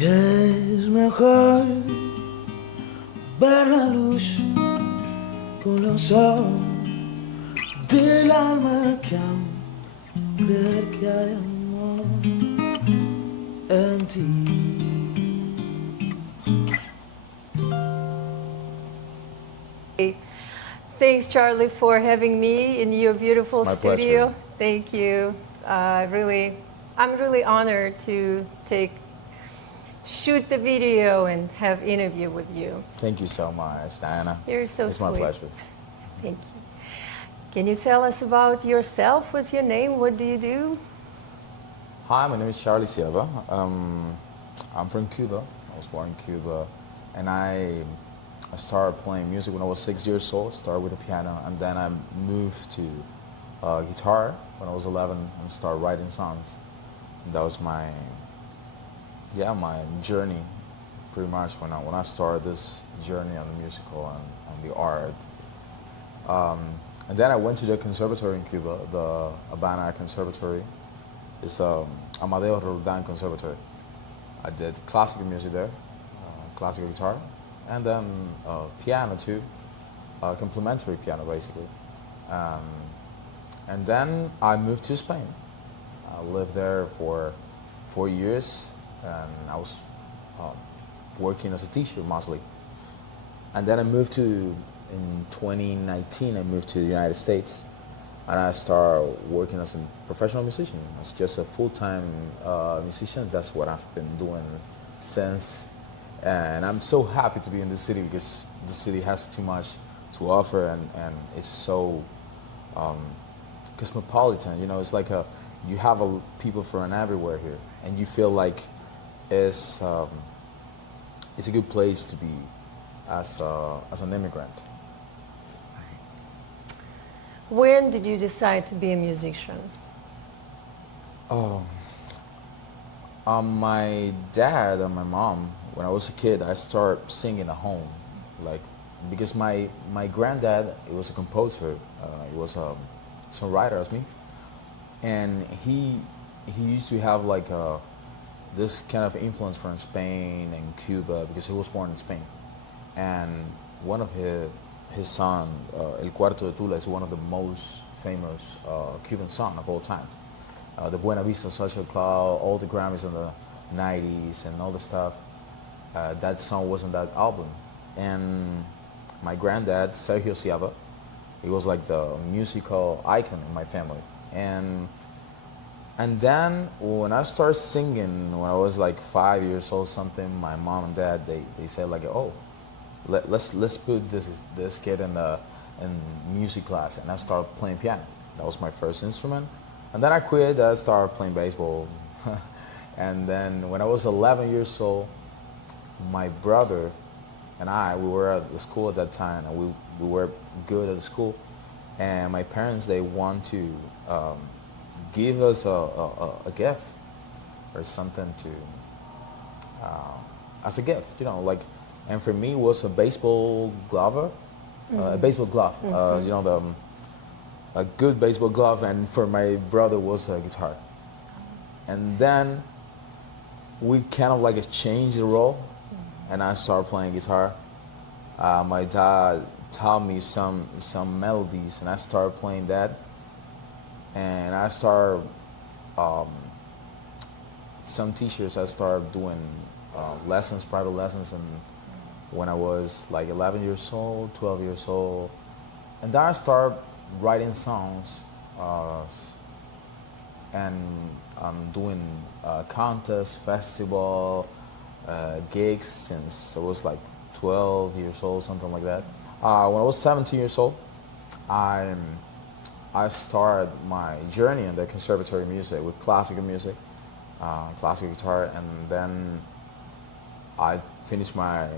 Y es mejor ver la luz con los ojos del alma que aún creer que hay amor en ti. Thanks, Charlie, for having me in your beautiful My studio. pleasure. Thank you. I'm really honored to shoot the video and have interview with you. Thank you so much, Diana. You're so it's sweet. my pleasure. Thank you. Can you tell us about yourself? What's your name? What do you do? Hi, my name is Charly Siaba. I'm from Cuba. I was born in Cuba, and I started playing music when I was 6 years old. Started with the piano, and then I moved to guitar when I was 11 and started writing songs. And that was my journey, pretty much when I started this journey on the musical and the art. And then I went to the conservatory in Cuba, the Habana Conservatory. It's Amadeo Roldan Conservatory. I did classical music there, classical guitar, and then piano too, complementary piano basically. And then I moved to Spain. I lived there for 4 years, and I was working as a teacher mostly. And then in 2019, I moved to the United States, and I started working as a professional musician, as just a full-time musician. That's what I've been doing since. And I'm so happy to be in this city because the city has too much to offer, and it's so cosmopolitan. You know, it's like you have people from everywhere here, and you feel like it's a good place to be as an immigrant. When did you decide to be a musician? My dad and my mom, when I was a kid, I started singing at home, like because my granddad, he was a composer, he was a songwriter as me, and he used to have like this kind of influence from Spain and Cuba because he was born in Spain, and one of his song, El Cuarto de Tula, is one of the most famous Cuban song of all time. The Buena Vista Social Club, all the Grammys in the 90s and all the stuff. That song was on that album. And my granddad, Sergio Siaba, he was like the musical icon in my family. And then when I started singing, when I was like 5 years old, something, my mom and dad, they said like, oh, let's put this kid in music class, and I started playing piano. That was my first instrument, and then I quit. I started playing baseball, and then when I was 11 years old, my brother and we were at the school at that time, and we were good at the school, and my parents, they want to give us a gift or something to as a gift, you know, like. And for me, it was a baseball glove, a baseball glove. You know, a good baseball glove. And for my brother was a guitar. And then we kind of like changed the role, and I started playing guitar. My dad taught me some melodies, and I started playing that. And I started some teachers. I started doing lessons, private lessons, and when I was like 11 years old, 12 years old. And then I started writing songs and doing contests, festival, gigs since I was like 12 years old, something like that. When I was 17 years old, I started my journey in the conservatory music with classical music, classical guitar, and then I finished my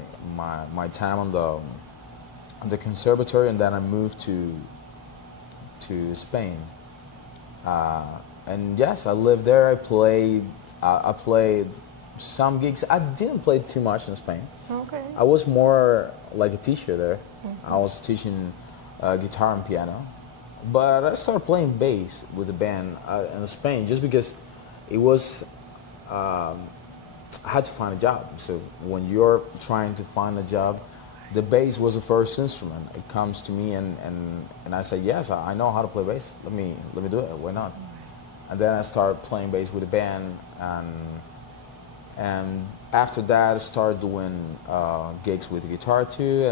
time on the conservatory, and then I moved to Spain. And yes, I lived there. I played some gigs. I didn't play too much in Spain. Okay. I was more like a teacher there. I was teaching guitar and piano, but I started playing bass with the band in Spain just because it was I had to find a job. So when you're trying to find a job, the bass was the first instrument. It comes to me, and I say, yes, I know how to play bass. Let me do it. Why not? And then I started playing bass with a band, and after that I started doing gigs with the guitar too,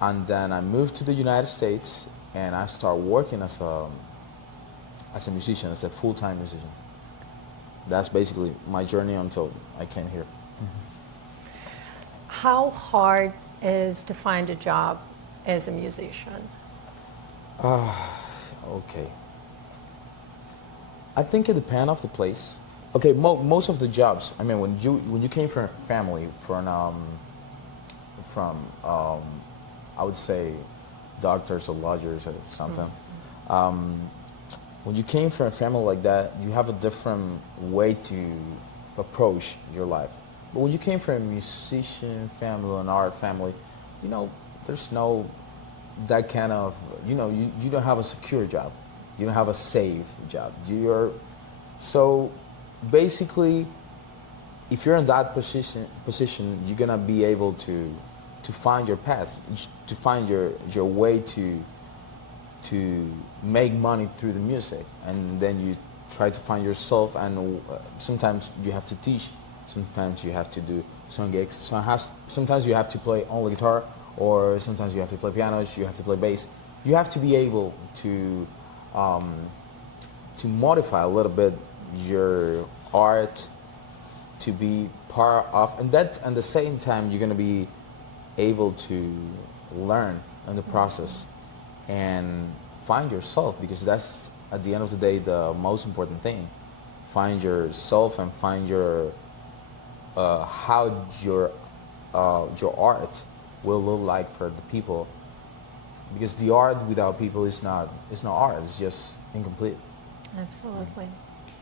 and then I moved to the United States, and I started working as a musician, as a full-time musician. That's basically my journey until I came here. How hard is to find a job as a musician? Okay. I think it depends on the place. Okay, most of the jobs. I mean, when you came from a family from I would say doctors or lawyers or something. When you came from a family like that, you have a different way to approach your life. But when you came from a musician family or an art family, you know, there's no that kind of, you know, you don't have a secure job. You don't have a safe job. So basically, if you're in that position, you're gonna be able to find your path, to find your way to make money through the music, and then you try to find yourself. And sometimes you have to teach, sometimes you have to do some gigs, sometimes you have to play only guitar, or sometimes you have to play pianos, you have to play bass. You have to be able to modify a little bit your art to be part of, and that at the same time you're gonna be able to learn in the process and find yourself, because that's at the end of the day the most important thing. Find yourself and find your how your art will look like for the people, because the art without people is not art. It's just incomplete. Absolutely.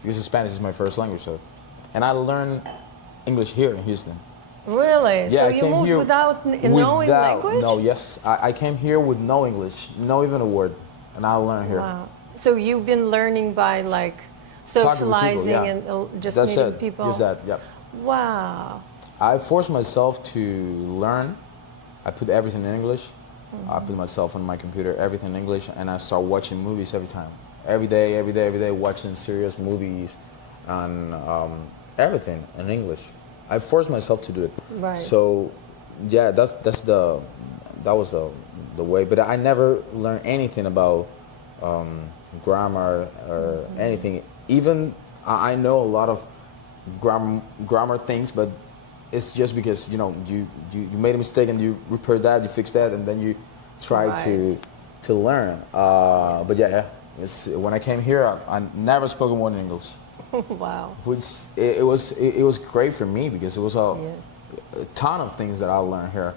Because Spanish is my first language, so, and I learned English here in Houston. Really? Yeah, so I you came moved here without knowing language? No, yes, I came here with no English, no even a word, and I learned here. Wow. So you've been learning by like socializing Talking to people, yeah. and just That's meeting it. people? Just that, yep. Wow. I forced myself to learn. I put everything in English. I put myself on my computer, everything in English, and I start watching movies every time. Every day, watching serious movies and everything in English. I forced myself to do it. Right. So, yeah, that was the way. But I never learned anything about grammar or anything. Even I know a lot of grammar things, but it's just because, you know, you made a mistake and you repair that, you fix that, and then you try Right. to learn. But yeah, it's when I came here, I never spoke a word in English. Wow. Which it was great for me, because it was Yes. a ton of things that I learned here.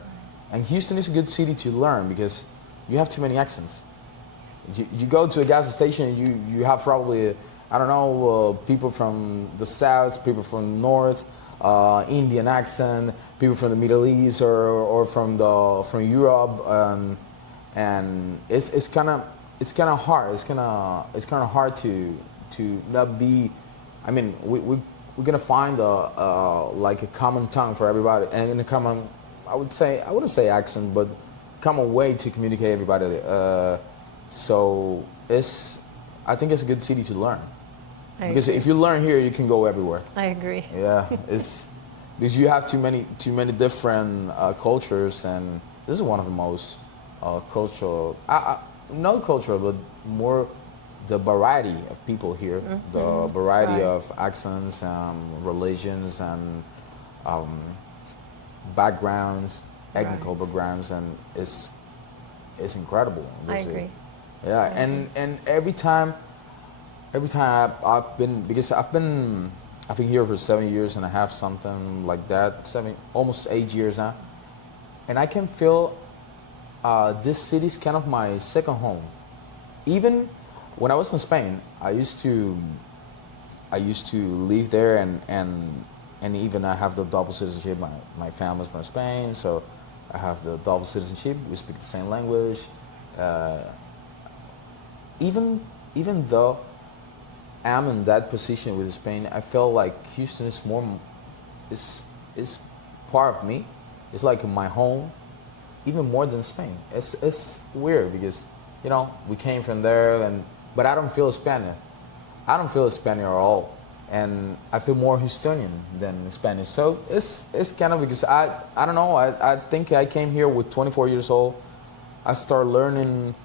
And Houston is a good city to learn because you have too many accents. You go to a gas station and you have probably, I don't know, people from the south, people from the north, Indian accent, people from the Middle East or from Europe, and it's kind of hard. It's kind of hard to not be. I mean, we're gonna find like a common tongue for everybody, and a common, I wouldn't say accent, but common way to communicate everybody. So I think it's a good city to learn. Because if you learn here, you can go everywhere. I agree. Yeah, it's because you have too many different cultures, and this is one of the most cultural, not cultural, but more the variety of people here, the variety of accents, religions, and backgrounds, ethnical backgrounds, and it's incredible. I agree. Yeah, and every time I've been, because I've been here for 7 years and a half, something like that, almost 8 years now, and I can feel this city is kind of my second home. Even when I was in Spain, I used to live there, and even I have the double citizenship. My family's from Spain, so I have the double citizenship. We speak the same language. Even though I'm in that position with Spain, I felt like Houston is is part of me. It's like my home, even more than Spain. It's weird because we came from there, but I don't feel Spanish. I don't feel Spanish at all, and I feel more Houstonian than Spanish. So it's kind of because I don't know. I think I came here with 24 years old. I started learning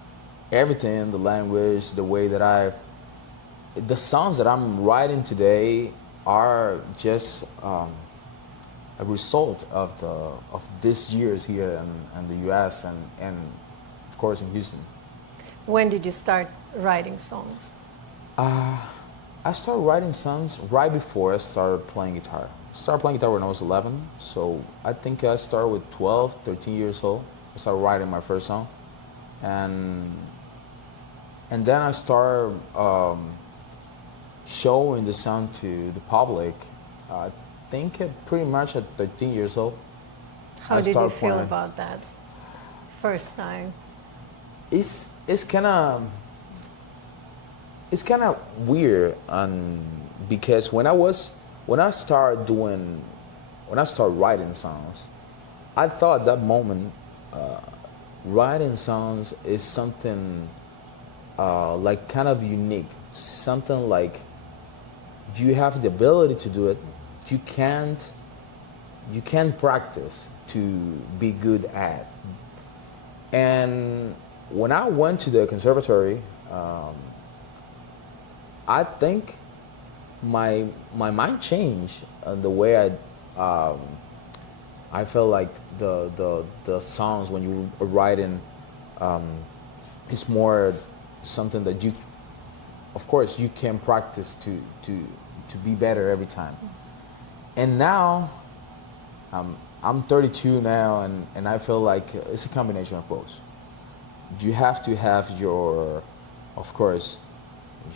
everything, the language, the way that the songs that I'm writing today are just a result of these years here in the U.S. and of course in Houston. When did you start writing songs? I started writing songs right before I started playing guitar. I started playing guitar when I was 11, so I think I started with 12, 13 years old. I started writing my first song, and then I started showing the song to the public. I think pretty much at 13 years old. How did you feel about that first time? It's kind of weird, because when I started writing songs, I thought at that moment writing songs is something like kind of unique, something like you have the ability to do it. You can't practice to be good at. And when I went to the conservatory, I think my mind changed, the way I felt like the songs when you are writing is more something that you, of course, you can practice to be better every time. And now I'm 32 now, and I feel like it's a combination of both. You have to have of course,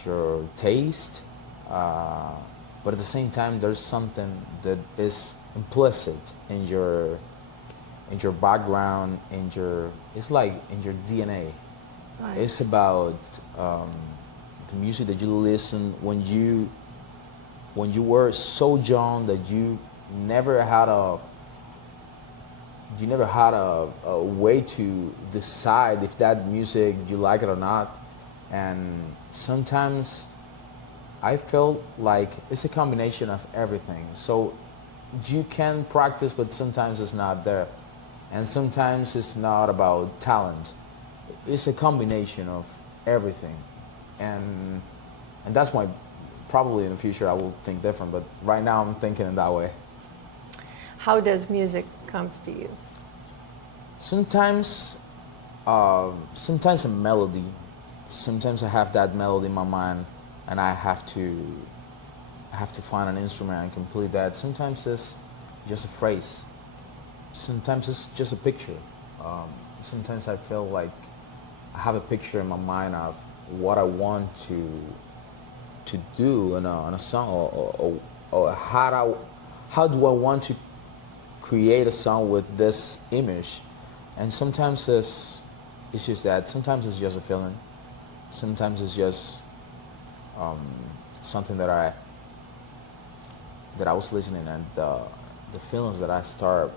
your taste, but at the same time, there's something that is implicit in your background, it's like in your DNA. Right. It's about the music that you listen when you were so young that you never had a way to decide if that music you like it or not. And sometimes I felt like it's a combination of everything. So you can practice, but sometimes it's not there. And sometimes it's not about talent. It's a combination of everything. And that's why probably in the future I will think different, but right now I'm thinking in that way. How does music come to you? Sometimes a melody. Sometimes I have that melody in my mind, and I have to find an instrument and complete that. Sometimes it's just a phrase. Sometimes it's just a picture. Sometimes I feel like I have a picture in my mind of what I want to do in a song, or how do I want to create a song with this image. And sometimes it's just that. Sometimes it's just a feeling. Sometimes it's just something that I was listening, and the feelings that I start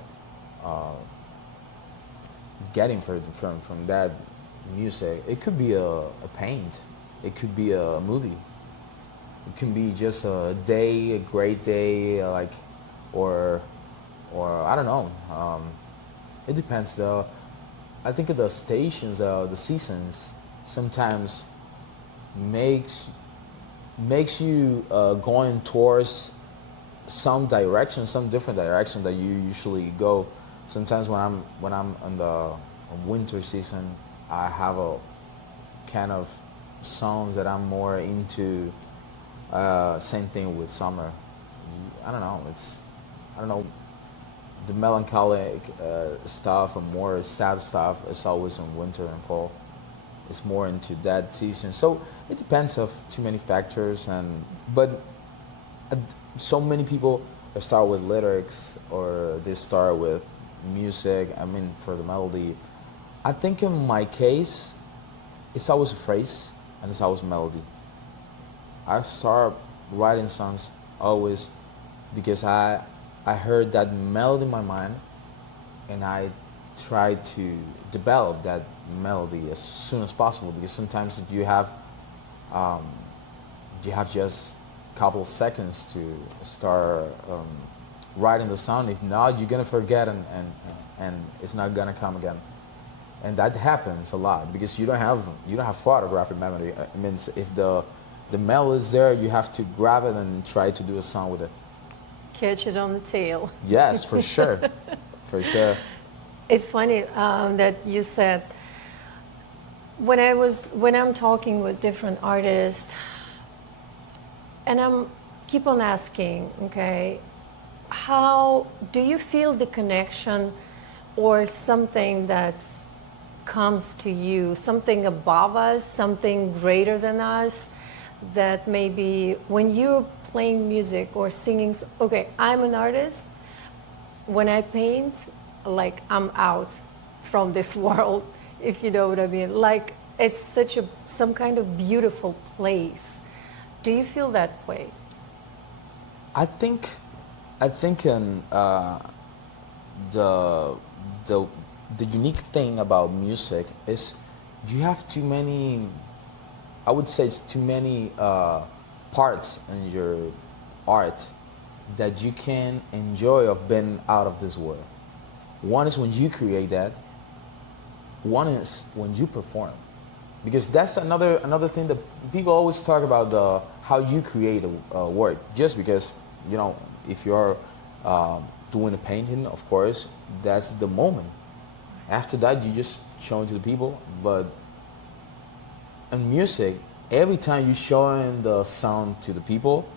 getting from that music. It could be a paint. It could be a movie. It can be just a day, a great day, or I don't know. It depends though. I think the stations, the seasons, sometimes makes you going towards some different direction that you usually go. Sometimes when I'm in the winter season, I have a kind of songs that I'm more into. Same thing with summer. I don't know. The melancholic stuff and more sad stuff is always in winter and fall. It's more into that season. So it depends of too many factors, but so many people start with lyrics or they start with music. I mean, for the melody. I think in my case, it's always a phrase and it's always a melody. I start writing songs always because I I heard that melody in my mind, and I tried to develop that melody as soon as possible, because sometimes um, you have just a couple of seconds to start writing the sound. If not, you're gonna forget, and it's not gonna come again. And that happens a lot because you don't have photographic memory. It means if the melody is there, you have to grab it and try to do a song with it. Catch it on the tail. Yes, for sure, for sure. It's funny that you said when I'm talking with different artists, and I'm keep on asking, okay, how do you feel the connection or something that comes to you, something above us, something greater than us, that maybe when you're playing music or singing, okay, I'm an artist, when I paint, like I'm out from this world, if you know what I mean. Like it's such some kind of beautiful place. Do you feel that way? I think in the the the unique thing about music is you have too many. I would say it's too many parts in your art that you can enjoy of being out of this world. One is when you create that. One is when you perform, because that's another thing that people always talk about, the how you create a work. Just because, you know, if you're doing a painting, of course, that's the moment. After that, you just show it to the people. But in music, every time you're showing the sound to the people,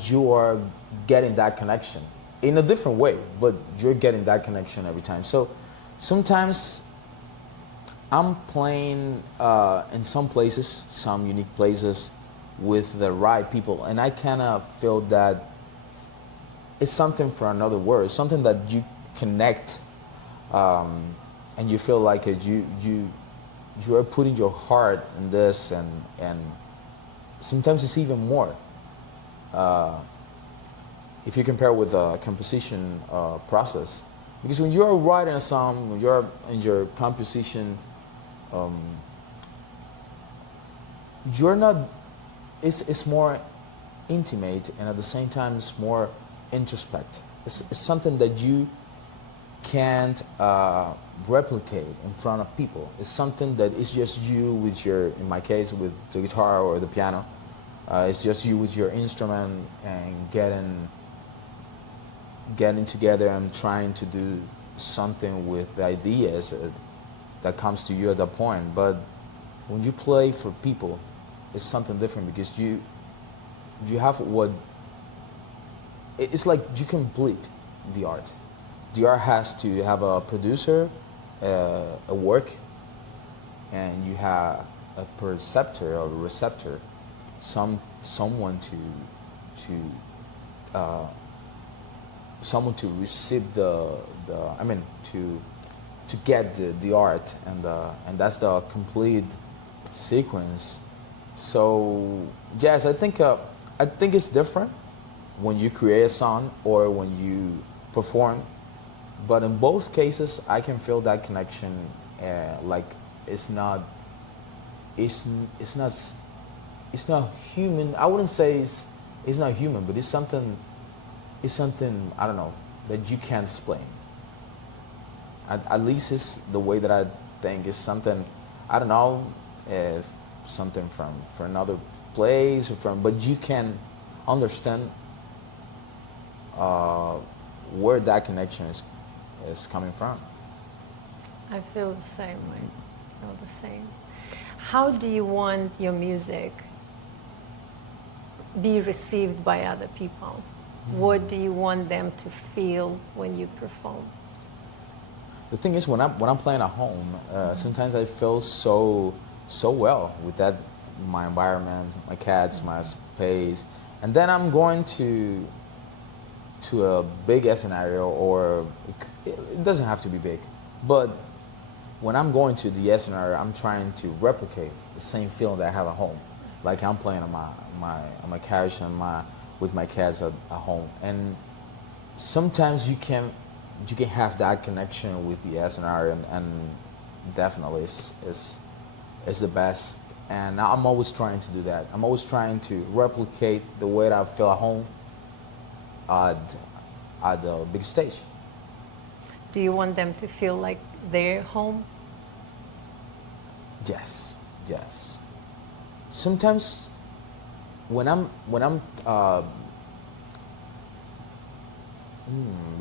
you are getting that connection in a different way, but you're getting that connection every time. So sometimes I'm playing in some places, some unique places, with the right people, and I kind of feel that it's something for another world, something that you connect, and you feel like you are putting your heart in this, and sometimes it's even more. If you compare with the composition process, because when you're writing a song, when you're in your composition, you're not. It's more intimate, and at the same time, it's more introspect. It's something that you can't replicate in front of people. It's something that is just you with your, in my case, with the guitar or the piano. It's just you with your instrument and getting together and trying to do something with the ideas that comes to you at that point. But when you play for people, it's something different, because you have what, it's like you complete the art. The art has to have a producer, a work, and you have a perceptor or a receptor, someone to receive the I mean to get the art, and that's the complete sequence. So yes, I think it's different when you create a song or when you perform, but in both cases I can feel that connection. Like it's not human. I wouldn't say it's not human, but it's something I don't know, that you can't explain. At least it's the way that I think. Is something, I don't know if something from another place, but you can understand where that connection is coming from. I feel the same way. I feel the same. How do you want your music be received by other people? What do you want them to feel when you perform? The thing is, when I'm playing at home, sometimes I feel so well with that, my environment, my cats, my space, and then I'm going to a big scenario, or it doesn't have to be big, but when I'm going to the scenario, I'm trying to replicate the same feeling that I have at home, like I'm playing on my couch and with my cats at home. And sometimes you can have that connection with the SNR, and definitely is the best. And I'm always trying to do that. I'm always trying to replicate the way that I feel at home at the big stage. Do you want them to feel like they're home? Yes, yes. Sometimes when I'm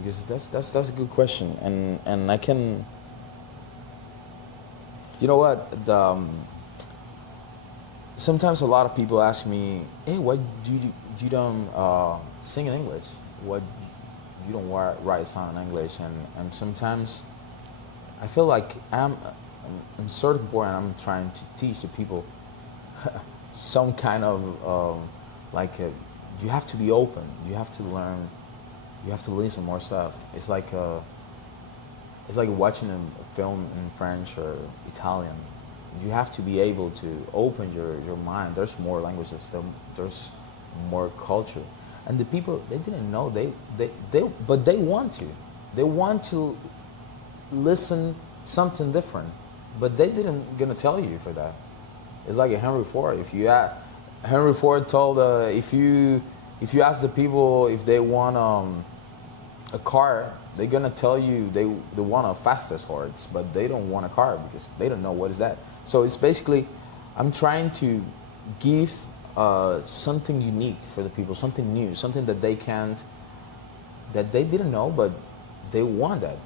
because that's a good question, and I can, you know what, sometimes a lot of people ask me, hey, why you don't sing in English? What you don't write a song in English? And sometimes I feel like I'm at a certain point I'm trying to teach the people some kind of you have to be open. You have to learn. You have to listen more stuff. It's like watching a film in French or Italian. You have to be able to open your mind. There's more languages. There's more culture, and the people, they didn't know, but they want to. They want to listen something different, but they didn't gonna tell you for that. It's like a Henry Ford. Henry Ford told if you ask the people if they want a car, they're gonna tell you they want a fastest horse, but they don't want a car because they don't know what is that. So it's basically, I'm trying to give something unique for the people, something new, something that they didn't know, but they want that.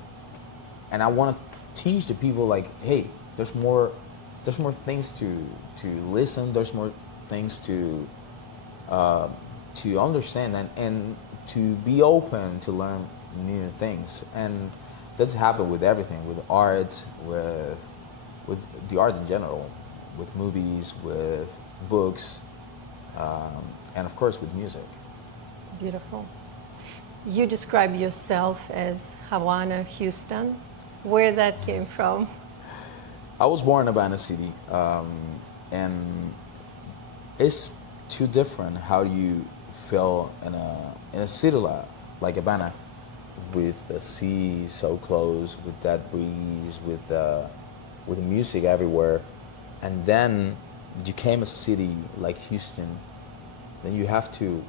And I want to teach the people like, hey, there's more things to listen. There's more things to understand and to be open to learn new things. And that's happened with everything, with art, with the art in general, with movies, with books, and of course with music. Beautiful. You describe yourself as Havana, Houston. Where that came from? I was born in Havana City, and it's too different how you feel in a city like Havana, with the sea so close, with that breeze, with the music everywhere, and then you came a city like Houston, then you have to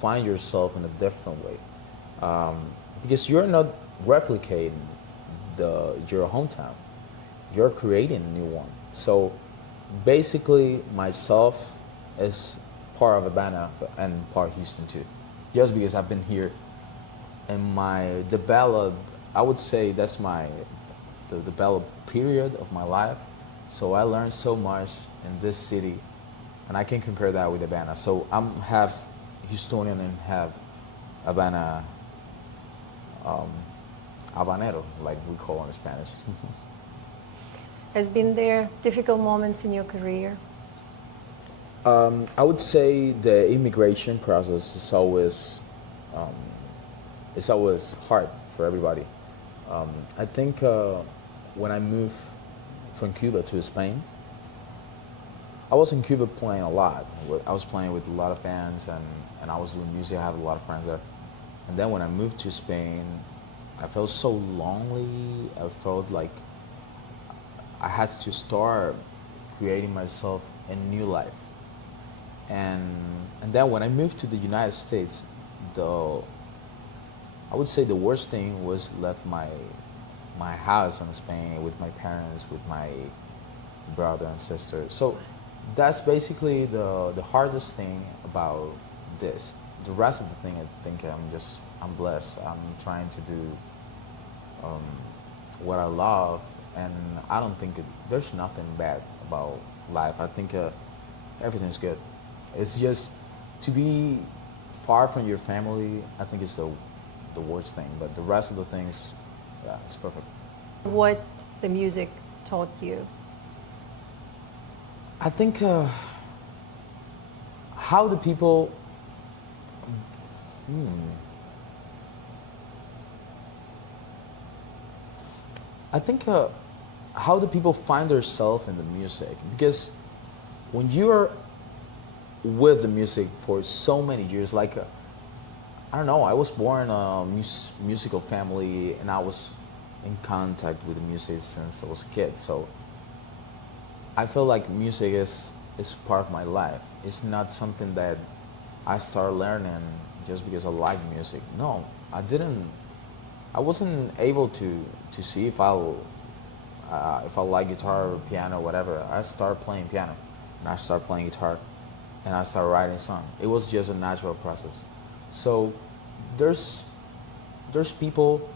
find yourself in a different way, because you're not replicating your hometown, you're creating a new one. So basically, myself is part of Havana and part Houston too, just because I've been here. And I would say that's the developed period of my life. So I learned so much in this city, and I can compare that with Havana. So I'm half Houstonian and half Havana, Habanero, like we call it in Spanish. Has been there difficult moments in your career? I would say the immigration process is always hard for everybody. I think when I moved from Cuba to Spain, I was in Cuba playing a lot. I was playing with a lot of bands, and I was doing music. I have a lot of friends there. And then when I moved to Spain, I felt so lonely. I felt like I had to start creating myself a new life. And then when I moved to the United States, I would say the worst thing was left my house in Spain with my parents, with my brother and sister. So that's basically the hardest thing about this. The rest of the thing, I think I'm blessed. I'm trying to do what I love, and I don't think there's nothing bad about life. I think everything's good. It's just to be far from your family, I think it's the worst thing. But the rest of the things, yeah, it's perfect. What the music taught you? I think how do people I think how do people find themselves in the music? Because when you're with the music for so many years, like I don't know. I was born a musical family, and I was in contact with the music since I was a kid. So I feel like music is part of my life. It's not something that I started learning just because I like music. No, I didn't. I wasn't able to see if I like guitar or piano or whatever. I started playing piano, and I started playing guitar, and I started writing song. It was just a natural process. So there's people,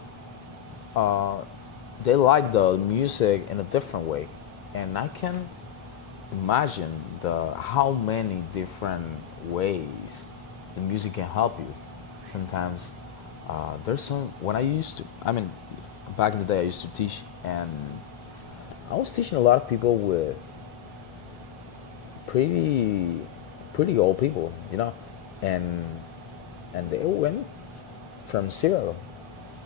uh, they like the music in a different way, and I can imagine the how many different ways the music can help you. Sometimes there's some when I used to. I mean, back in the day, I used to teach, and I was teaching a lot of people with pretty pretty old people, you know, and they went from zero,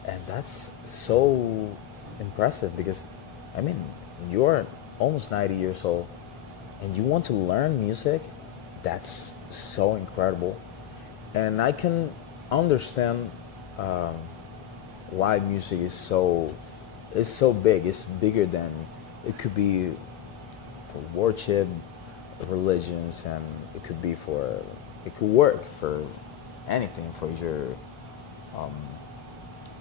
and that's so impressive because, I mean, you're almost 90 years old, and you want to learn music. That's so incredible, and I can understand um, why music is so big. It's bigger than it could be for worship, religions, and it could be for it could work for anything um,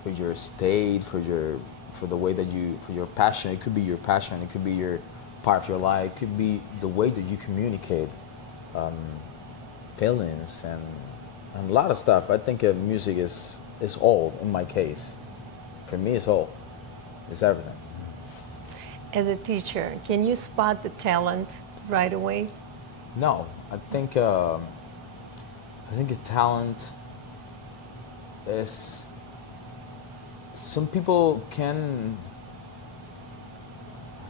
for your state, for the way that you for your passion. It could be your passion. It could be your part of your life. It could be the way that you communicate um, feelings and a lot of stuff. I think music is all in my case. For me, it's all. It's everything. As a teacher, can you spot the talent right away? No, I think a talent is some people can.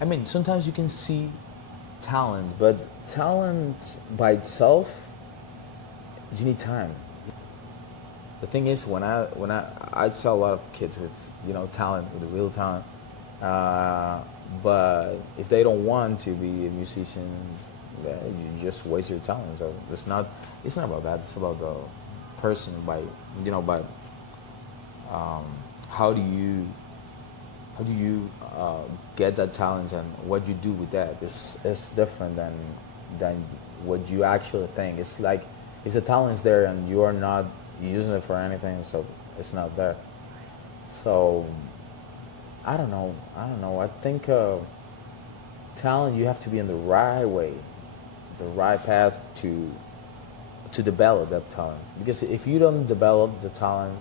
I mean, sometimes you can see talent, but talent by itself, you need time. The thing is, I saw a lot of kids with talent, with real talent, but if they don't want to be a musician, yeah, you just waste your talent. So it's not about that. It's about the person by by um, how do you get that talent, and what you do with that is different than what you actually think. It's like if the talent's there and you are not using it for anything, so it's not there. So I don't know. I think talent, you have to be in the right way, the right path to develop that talent. Because if you don't develop the talent,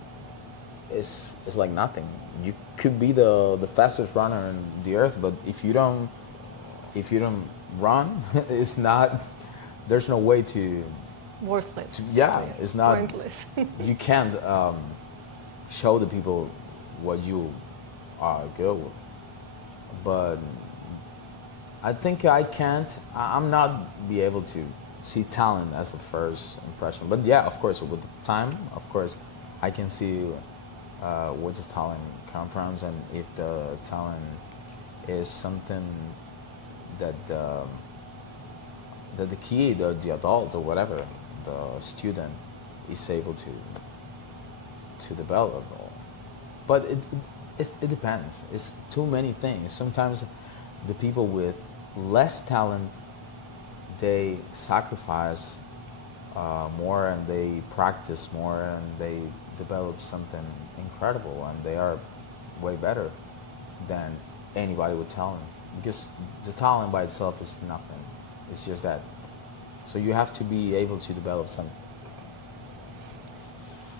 it's like nothing. You could be the fastest runner in the earth, but if you don't run, it's not. There's no way Worthless. yeah, it's not. Pointless. You can't show the people what you are good with. But I think I'm not be able to see talent as a first impression. But yeah, of course, with time, of course, I can see where does talent come from, and if the talent is something that that the kid or the adult or whatever, the student is able to develop. But it depends. It's too many things. Sometimes the people with less talent, they sacrifice more, and they practice more, and they develop something incredible, and they are way better than anybody with talent, because the talent by itself is nothing. It's just that. So you have to be able to develop something.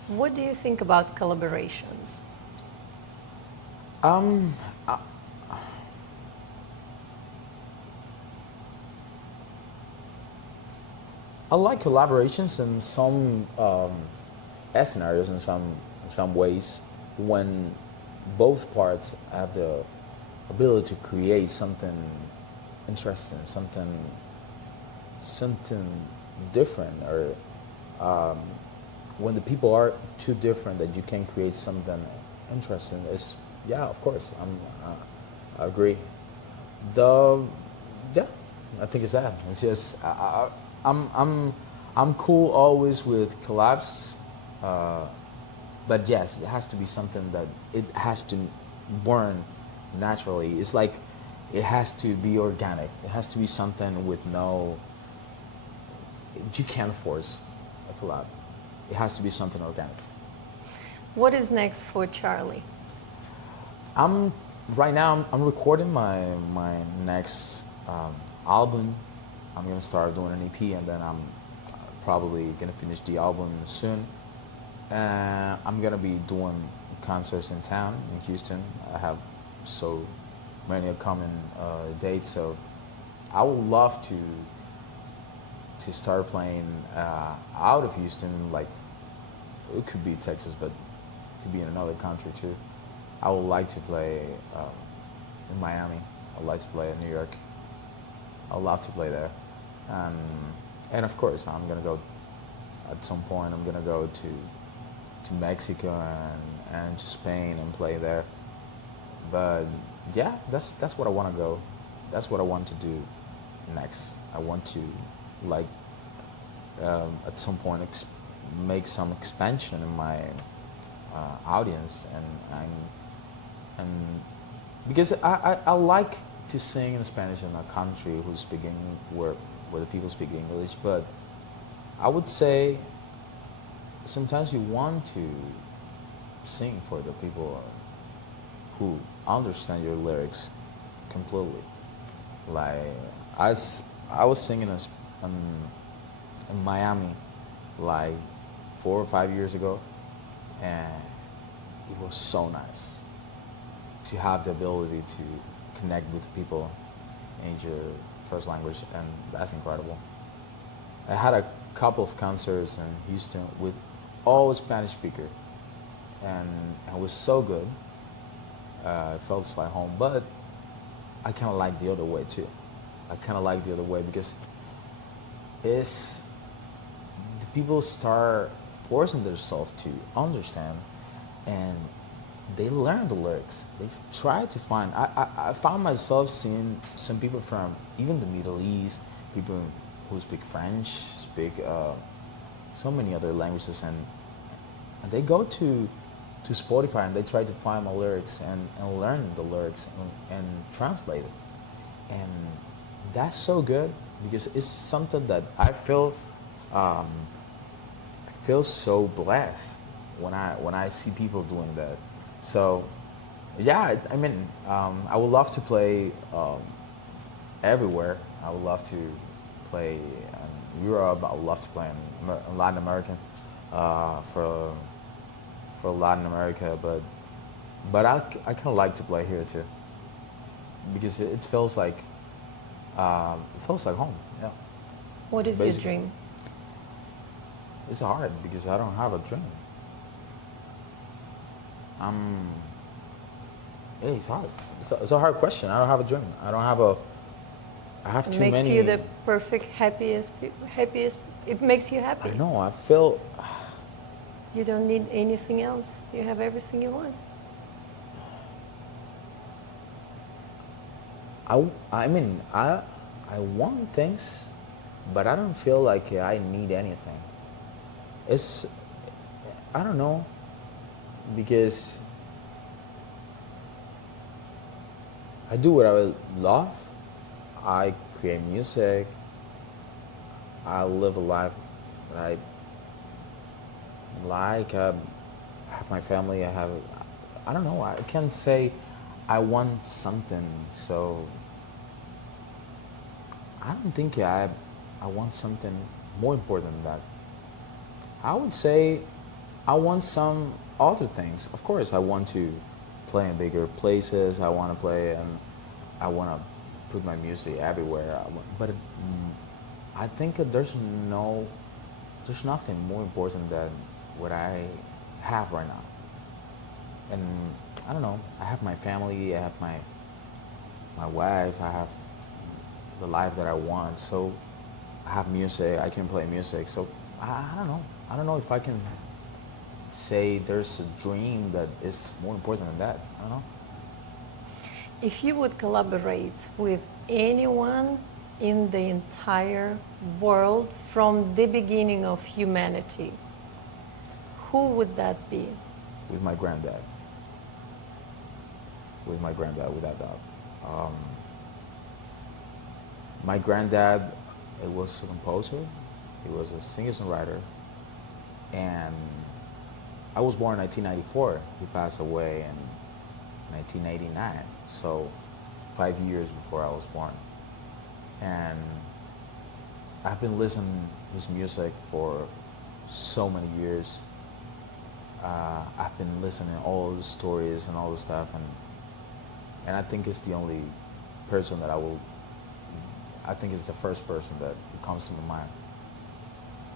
What do you think about collaborations? Um, I, I like collaborations in some scenarios, in some ways, when both parts have the ability to create something interesting, something different, or when the people are too different that you can create something interesting. Is yeah, of course, I agree. The yeah, I think it's that. It's just I'm cool always with collabs. But yes, it has to be something that it has to burn naturally. It's like it has to be organic. It has to be something with no, you can't force a collab. It has to be something organic. What is next for Charly? I'm right now. I'm recording my next album. I'm gonna start doing an EP, and then I'm probably gonna finish the album soon. I'm gonna be doing concerts in town in Houston. I have so many upcoming dates, so I would love to start playing out of Houston. Like it could be Texas, but it could be in another country too. I would like to play in Miami. I'd like to play in New York. I'd love to play there, and of course I'm gonna go at some point. I'm gonna go to Mexico and to Spain and play there. But yeah, that's what I want to go. That's what I want to do next. I want to like at some point make some expansion in my audience and because I like to sing in Spanish in a country who's speaking where the people speak English, but I would say sometimes you want to sing for the people who understand your lyrics completely. Like I was singing in Miami like 4 or 5 years ago, and it was so nice to have the ability to connect with people in your first language, and that's incredible. I had a couple of concerts in Houston with all Spanish speaker, and it was so good. It felt like home, but I kind of like the other way too. I kind of like the other way because it's the people start forcing themselves to understand, and they learn the lyrics. They try to find. I found myself seeing some people from even the Middle East, people who speak French, speak so many other languages, and they go to Spotify and they try to find my lyrics and learn the lyrics and translate it. And that's so good because it's something that I feel so blessed when I see people doing that. So yeah, I mean, I would love to play everywhere. I would love to play in Europe. I would love to play in Latin American for Latin America, but I kind of like to play here too because it feels like home. Yeah. What is your dream? It's hard because I don't have a dream. Yeah, it's hard. It's a hard question. I don't have a dream. I don't have a. I have too many. It makes you the perfect happiest. It makes you happy. I know. I feel. You don't need anything else. You have everything you want. I mean, I want things, but I don't feel like I need anything. It's, I don't know, because I do what I love. I create music. I live a life that I like. I have my family. I don't know. I can't say I want something. So I don't think I want something more important than that. I would say I want some other things. Of course, I want to play in bigger places. I want to play and I want to put my music everywhere. But I think that there's nothing more important than what I have right now. And I don't know. I have my family. I have my wife. I have the life that I want. So I have music. I can play music. So I don't know. I don't know if I can say there's a dream that is more important than that. I don't know. If you would collaborate with anyone in the entire world from the beginning of humanity, who would that be? with my granddad. With my granddad, without doubt. My granddad, it was a composer. He was a singer-songwriter, and I was born in 1994. He passed away in 1989, so 5 years before I was born. And I've been listening to his music for so many years. I've been listening to all the stories and all the stuff, and I think it's the only person that I think it's the first person that comes to my mind.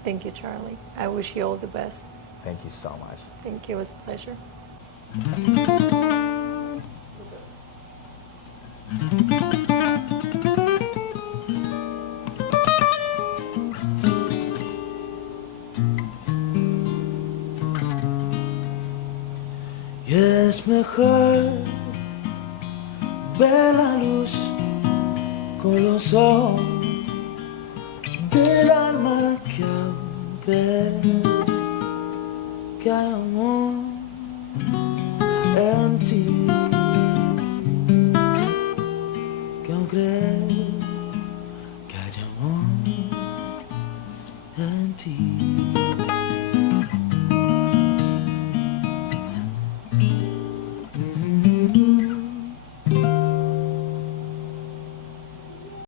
Thank you, Charly. I wish you all the best. Thank you so much. Thank you. It was a pleasure. Y es mejor ver la luz con los ojos